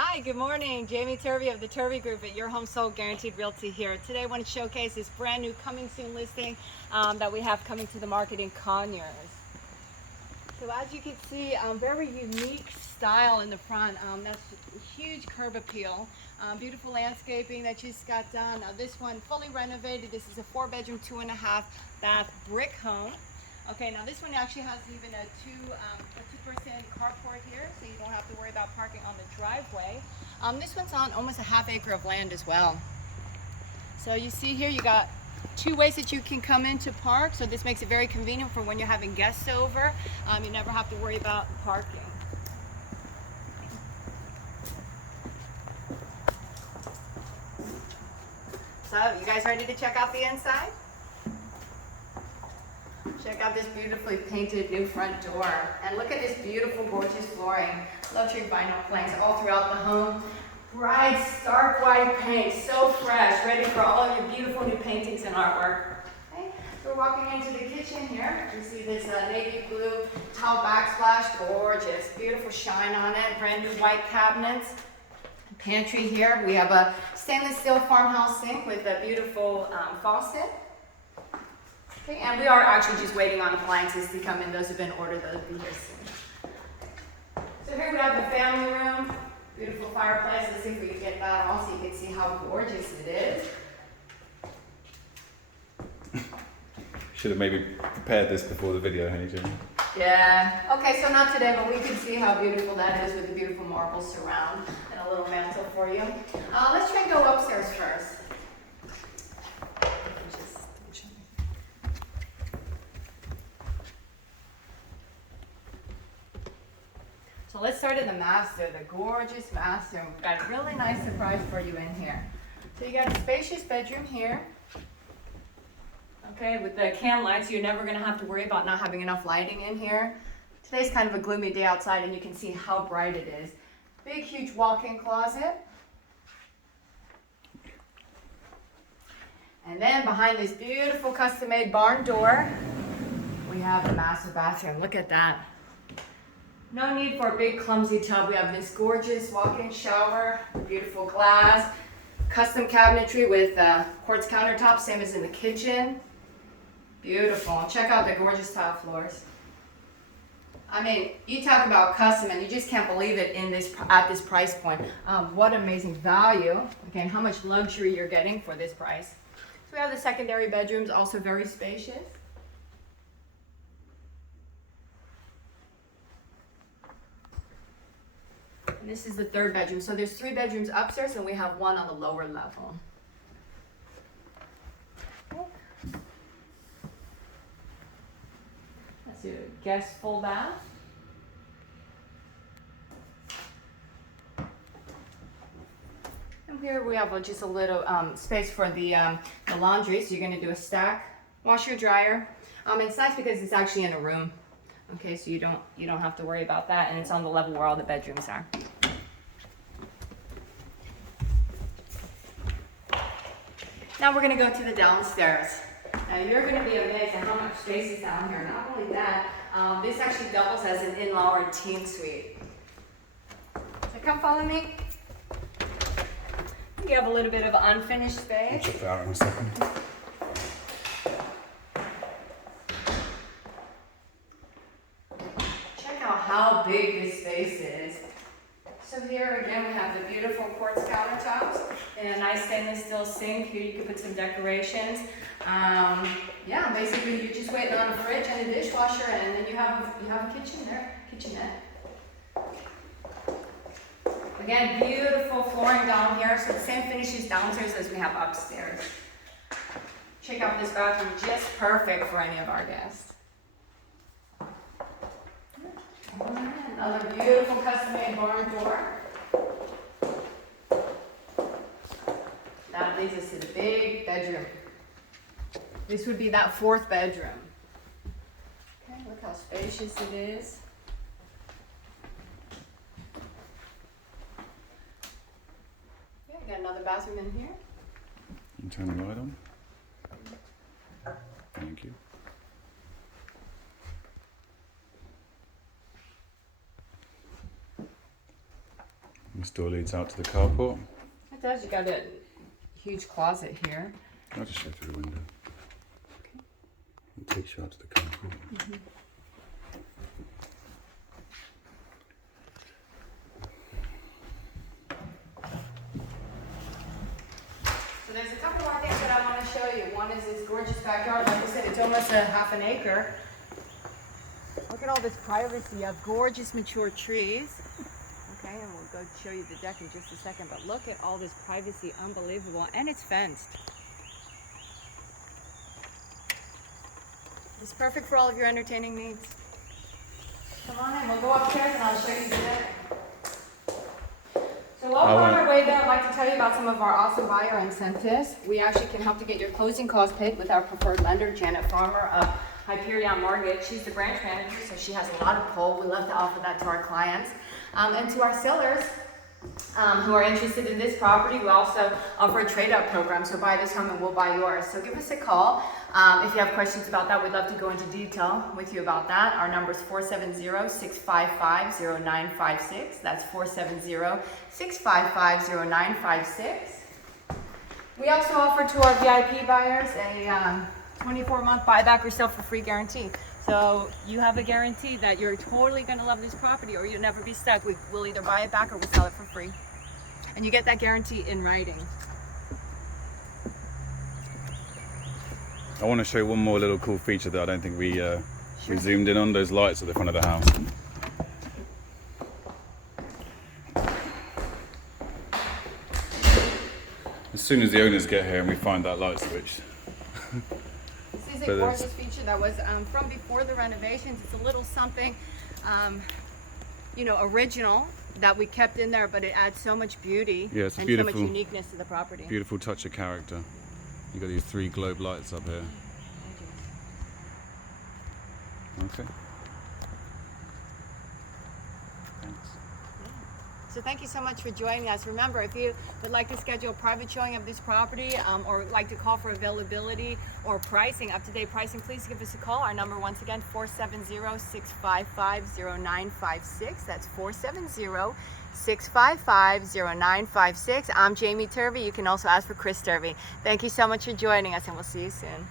Hi, good morning. Jamie Turvey of the Turvey Group at Your Home Sold Guaranteed Realty here. Today I want to showcase this brand new coming soon listing that we have coming to the market in Conyers. So as you can see, very unique style in the front. That's a huge curb appeal. Beautiful landscaping that just got done. This one fully renovated. This is a 4-bedroom, 2.5-bath brick home. Okay, now this one actually has even a two-person carport here, so you don't have to worry about parking on the driveway. This one's on almost a half acre of land as well. So you see here, you got 2 ways that you can come in to park, so this makes it very convenient for when you're having guests over. You never have to worry about parking. So, you guys ready to check out the inside? Check out this beautifully painted new front door. And look at this beautiful, gorgeous flooring. Luxury vinyl planks all throughout the home. Bright, stark white paint, so fresh, ready for all of your beautiful new paintings and artwork. Okay. So we're walking into the kitchen here. You see this navy blue tile backsplash, gorgeous, beautiful shine on it, brand new white cabinets. Pantry here. We have a stainless steel farmhouse sink with a beautiful faucet. Okay, and we are actually just waiting on appliances to come in. Those have been ordered, those will be here soon. So here we have the family room, beautiful fireplace. Let's see if we can get that on so you can see how gorgeous it is. Should have maybe prepared this before the video, hey Jimmy? Yeah, okay, so not today, but we can see how beautiful that is with the beautiful marble surround and a little mantle for you. Let's try and go upstairs first. So let's start at the master, the gorgeous master. We've got a really nice surprise for you in here. So you got a spacious bedroom here. Okay, with the can lights, you're never gonna have to worry about not having enough lighting in here. Today's kind of a gloomy day outside and you can see how bright it is. Big, huge walk-in closet. And then behind this beautiful custom-made barn door, we have the master bathroom. Look at that. No need for a big clumsy tub. We have this gorgeous walk-in shower, beautiful glass, custom cabinetry with quartz countertops, same as in the kitchen. Beautiful. Check out the gorgeous tile floors. I mean, you talk about custom and you just can't believe it at this price point. What amazing value. Again, how much luxury you're getting for this price. So we have the secondary bedrooms, also very spacious. And this is the 3rd bedroom. So there's 3 bedrooms upstairs and we have 1 on the lower level. Let's do a guest full bath. And here we have just a little space for the laundry. So you're going to do a stack washer dryer. It's nice because it's actually in a room. Okay, so you don't have to worry about that, and it's on the level where all the bedrooms are. Now we're going to go to the downstairs. Now you're going to be amazed at how much space is down here. Not only that, this actually doubles as an in-law or teen suite. So come follow me. You have a little bit of unfinished space. I'll check that out in a second. Check out how big this space is. So here again we have the beautiful quartz countertops and a nice stainless steel sink. Here you can put some decorations. Yeah, basically you're just waiting on a fridge and a dishwasher, and then you have a kitchen there, kitchenette. Again, beautiful flooring down here, so the same finishes downstairs as we have upstairs. Check out this bathroom, just perfect for any of our guests. Another beautiful custom-made barn door. That leads us to the big bedroom. This would be that 4th bedroom. Okay, look how spacious it is. Yeah, you got another bathroom in here. You turn the light on. Thank you. Mr. door leads out to the carport. It does. You got a huge closet here. I'll just show through the window. It takes you out to the carport. So there's a couple more things that I want to show you. One is this gorgeous backyard. Like I said, it's almost a half an acre. Look at all this privacy. You have gorgeous mature trees. Okay, and we'll go show you the deck in just a second. But look at all this privacy. Unbelievable. And it's fenced. It's perfect for all of your entertaining needs. Come on in. We'll go upstairs and I'll show you the deck. So while we're on our way there, I'd like to tell you about some of our awesome buyer incentives. We actually can help to get your closing costs paid with our preferred lender, Janet Farmer of Hyperion Mortgage. She's the branch manager, so she has a lot of pull. We love to offer that to our clients. And to our sellers who are interested in this property, we also offer a trade-up program. So buy this home and we'll buy yours. So give us a call. If you have questions about that, we'd love to go into detail with you about that. Our number is 470-655-0956. That's 470-655-0956. We also offer to our VIP buyers a 24-month buyback or sell for free guarantee. So you have a guarantee that you're totally going to love this property or you'll never be stuck. We'll either buy it back or we'll sell it for free. And you get that guarantee in writing. I want to show you one more little cool feature that I don't think we zoomed in on, those lights at the front of the house. As soon as the owners get here and we find that light switch. This is a gorgeous feature that was from before the renovations. It's a little something, original that we kept in there, but it adds so much beauty and so much uniqueness to the property. Beautiful touch of character. You've got these 3 globe lights up here. Okay. Thanks. So thank you so much for joining us. Remember, if you would like to schedule a private showing of this property or like to call for availability or pricing, up-to-date pricing, please give us a call. Our number, once again, 470-655-0956. That's 470-655-0956. I'm Jamie Turvey. You can also ask for Chris Turvey. Thank you so much for joining us, and we'll see you soon.